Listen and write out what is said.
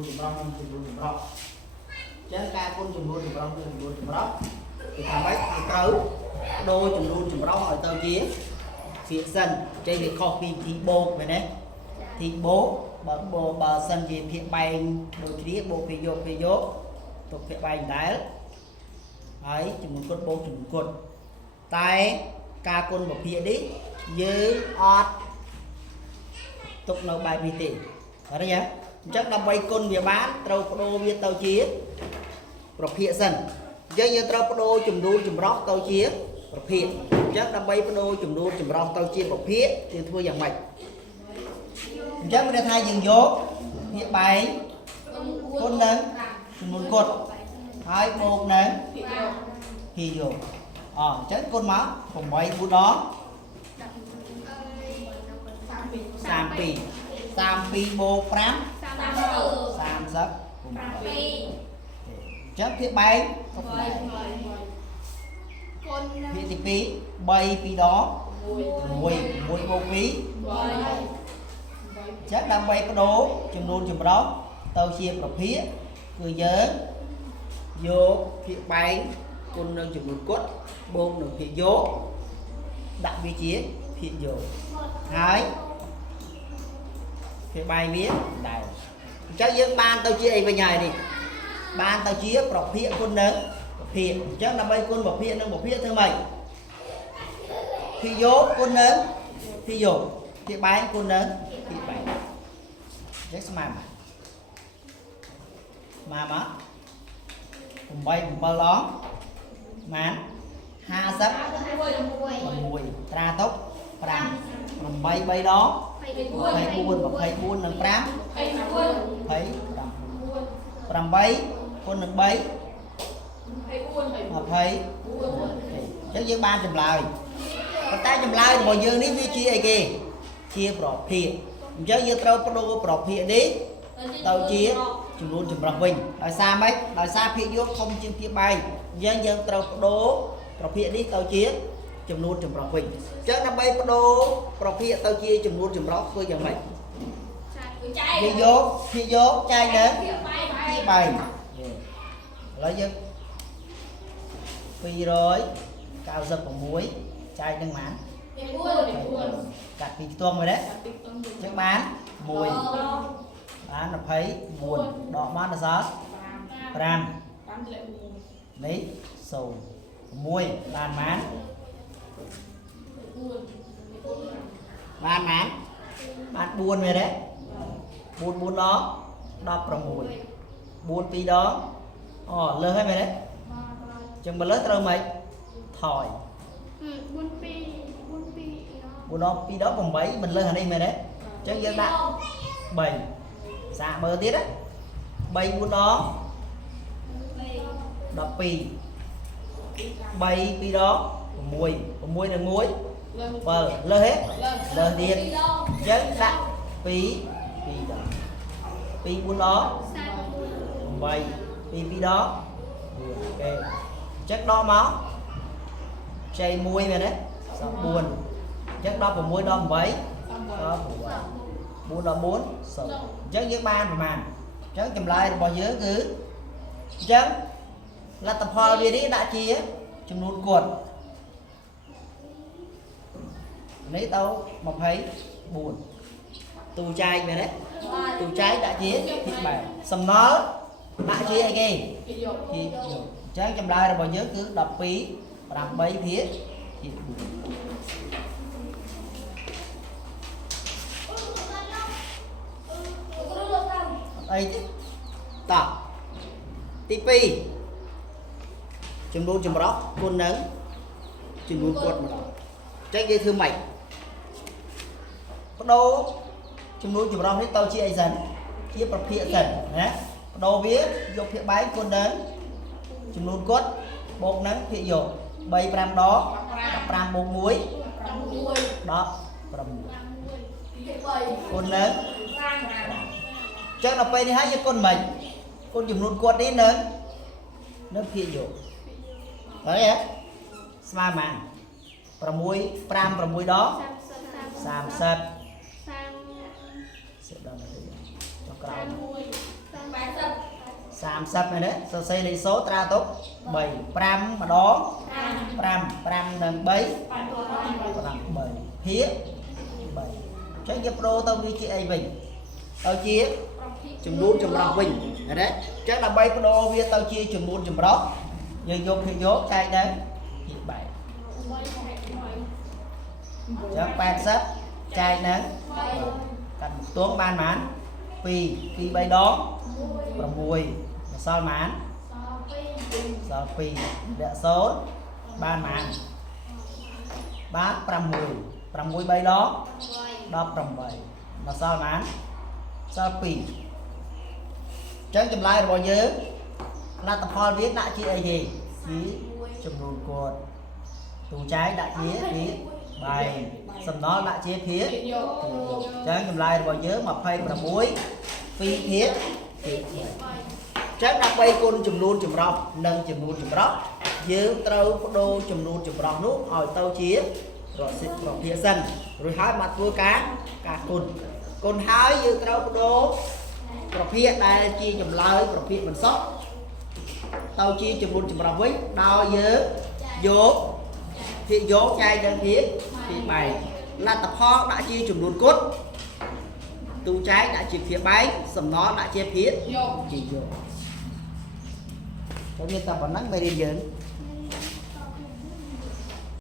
នួនចម្រុះនិងចំនួនចម្រុះចឹងការគុណចំនួនចម្រុះនិងចំនួនចម្រុះគឺថាម៉េចគឺត្រូវដូរចំនួនចម្រុះឲ្យទៅជាភាគសិនចេះវាខុសពីវិធីបូកមែនទេទីបូកបើសិនជាភាគបែងដូចគ្នាបូកភាគយកទុកភាគបែងដែលហើយចំនួនគុណបូកចំនួនគុណតែការគុណប្រភេទនេះយើងអត់ទុកនៅបែបនេះទេអរិយាអញ្ចឹងដើម្បីគុណវាបានត្រូវបដូរវាទៅជាប្រភេទសិនអញ្ចឹងយើងត្រូវបដូរចំនួនចម្រុះទៅជាប្រភេទអញ្ចឹងដើម្បីបដូរចំនួនចម្រុះទៅជាប្រភេទយើងធ្វើយ៉ាងម៉េចអញ្ចឹងមានន័យថាយើងយកភាគបែងគុណនឹងចំនួនគុណហើយបូកនឹងភាគយកអញ្ចឹងគុណមក8 4ដង32បូក5 30ចឹងភាគបែងភាគទី2 3 2ដង6 បូក2ចឹងដើម្បីបដូរចំនួនចម្រុះទៅជាប្រភេទគឺយើងយកភាគបែងគុណនឹងចំនួនគុណបូកនឹងភាគយកដាក់វាជាភាគយកហើយភាគបែងវាដែរអញ្ចឹងយើងបានទៅជាអីវិញហើយនេះបានទៅជាប្រភេទគុណនឹងប្រភេទអញ្ចឹងដើម្បីគុណប្រភេទនឹងប្រភេទធ្វើម៉េចភាគយកគុណនឹងភាគយកភាគបែងគុណនឹងភាគបែងអញ្ចឹងស្មើមក8 7ដងបាន56ត្រាទុក5 8 3ដង24និង5 8គុណនឹង3 24 អញ្ចឹងយើងបានចម្លើយប៉ុន្តែចម្លើយរបស់យើងនេះវាជាអីគេជាប្រភេទអញ្ចឹងយើងត្រូវបដូរប្រភេទនេះទៅជាចំនួនចម្រុះវិញដោយសារម៉េចដោយសារភាគយកធំជាងភាគបែងអញ្ចឹងយើងត្រូវបដូរប្រភេទនេះទៅជាចំនួនចម្រុះវិញអញ្ចឹងដើម្បីបដូរប្រភេទទៅជាចំនួនចម្រុះធ្វើយ៉ាងម៉េចយើងយកភាគយកចែកនឹងភាគបែងឥឡូវយើង296ចែកនឹងប៉ុន្មានកាត់ពីខ្ទង់មួយទេអញ្ចឹងបាន1បាន24ដកមកដល់សល់5នេះ0 6បានបាន4មែនទេ4 4ដង16 4 2ដងលើសហើយមែនទេអញ្ចឹងបើលើសត្រូវម៉េចថយ4ដង2ដង8មិនលើសអានេះមែនទេអញ្ចឹងយើងដាក់3សាកមើលទៀតណា3 4ដង12 3 2ដង6 6នឹង1 7លើសទេលើសទៀតអញ្ចឹងដាក់2 2ដង2 4ដង8 2 2ដងអូខេអញ្ចឹងដកមកចៃ1មែនទេសល់4អញ្ចឹង16ដក8ដល់4ដល់4 0អញ្ចឹងយើងបានប្រមាណអញ្ចឹងចម្លើយរបស់យើងគឺអញ្ចឹងលទ្ធផលវានេះដាក់ជាចំនួនគុណនេះទៅ24ទូចែកមែនទេទូចែកដាក់ជាភាគបែងសំណល់ដាក់ជាអីគេភាគយកអញ្ចឹងចម្លើយរបស់យើងគឺ12 8ភាគ4អីទេតោះទី2ចំនួនចម្រុះគុណនឹងចំនួនគុណម្ដងអញ្ចឹងយើងធ្វើម៉េចបដូរចំនួនចម្រុះនេះទៅជាអីសិនជាប្រភេទសិនណាបដូរវាយកភាគបែងគុណនឹងចំនួនគុណបូកនឹងភាគយក3 5ដង15បូក1 16គុណនឹងអញ្ចឹងដល់ពេលនេះហើយយើងគុណមិនគុណចំនួនគាត់នេះនឹងភាគយកហើយហ៎ស្មើប៉ុន្មាន6 5 6ដង30សេតដល់ទៅចុះ ក្រោយ30này đấy sơ xây lấy số tra tốt 7 5 mà đó 5 nâng 7 7 phía 7 chắc cái pro tao đi chị ấy mình tao chia chùm luôn chùm rong mình đấy chắc là bay pro với tao chia chùm luôn chùm đó nhưng vô khi vô cái đấy thì 7 chắc 8 sắp chai nắng cạnh tuấn ban mãn vì bay đó rồi mùi sao mãn sao phi địa số ban mãn bát 50 bay đó đọc 7 là sao mãn sao phi chẳng chùm lại rồi nhớ là tập hoa viết đã chi là gì chỉ chùm luôn cột tù trái đã chia viết bài xong đó đã chia phía chẳng chùm lại rồi nhớ mà phây là muối phi phía chắc đã quay con chùm luôn chùm rong nâng chùm luôn chùm rong dưới trâu đô chùm luôn chùm rong nút hỏi tàu chia rồi xịt vào phía sân rồi hai mặt vua cá con hai dưới trâu đô rồi phía đây chia chùm lại rồi phía mình sót tàu chia chùm luôn chùm rong với đo dưới vô thì vô chai đơn phía thì bài là tập ho đã chia chùm luôn cốt tu trái đã chia phía bay sầm nó đã chia phía chỉ vô cho nên ta vẫn nắng mây điên